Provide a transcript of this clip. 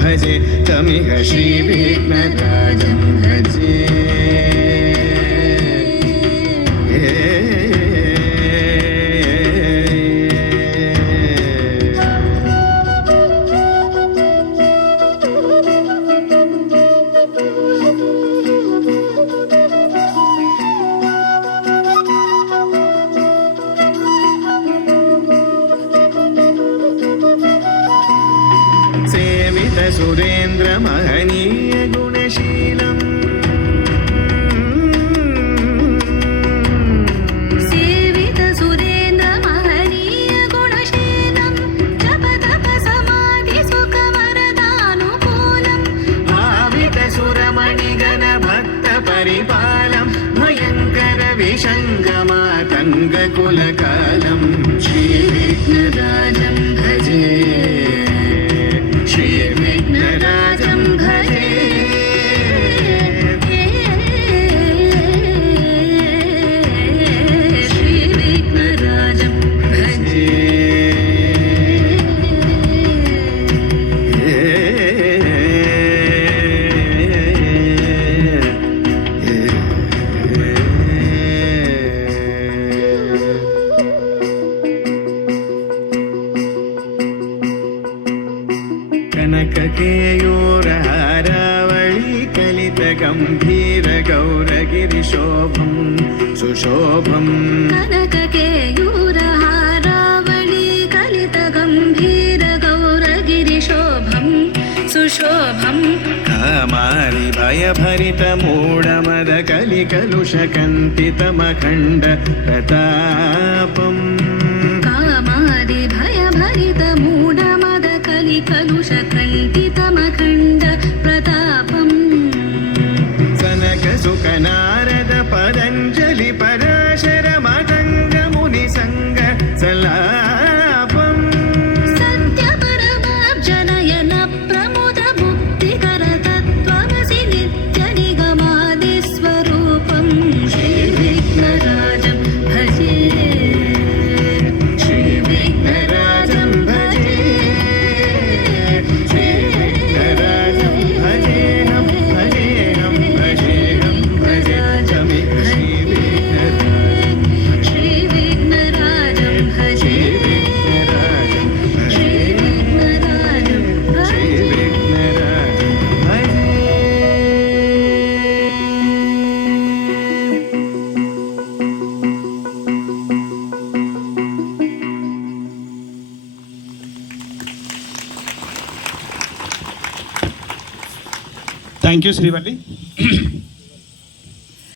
भजे तमिह श्रीविघ्नराजं भजे सुरेन्द्र महनीय गुणशीलम् सेवित सुरेन्द्र महनीय गुणशीलम् जप तप समाधि सुख वरदानुकूलम् भावित सुरमणिगण भक्त परिपालम् भयङ्कर विशङ्गमातङ्ग कुलकालम् श्रीविघ्नराजं भजे श्रीविघ्नराजं भजे श्रीविघ्नराजं भजे कनककेयूरहारावळी कलितगम्भीर गौरगिरिशोभं सुशोभं कनककेयूरहारावळी कलितगम्भीर गौरगिरिशोभं सुशोभं कामारि भयभरितमूढमद कलिकलुषकन्तितमखण्ड प्रतापम् कामादि भयभरितमूढमद कलिकलुषकण्टितमखण्ड प्रतापम् सनक सुख नारद पतञ्जलि पराशर मतङ्ग मुनिसङ्ग सलापम् सत्यपरमाब्जनयन प्रमुद मुक्तिकर तत्त्वमसि नित्यनिगमादिस्वरूपम् श्रीविघ्नराजं भजे श्रीविघ्नराजं भजे श्रीविघ्नराजं भजेऽहं भजेऽहं भजेऽहं भजे तमिह श्रीविघ्नराजं भजे श्रीविघ्नराजं भजे Thank you, Srivalli.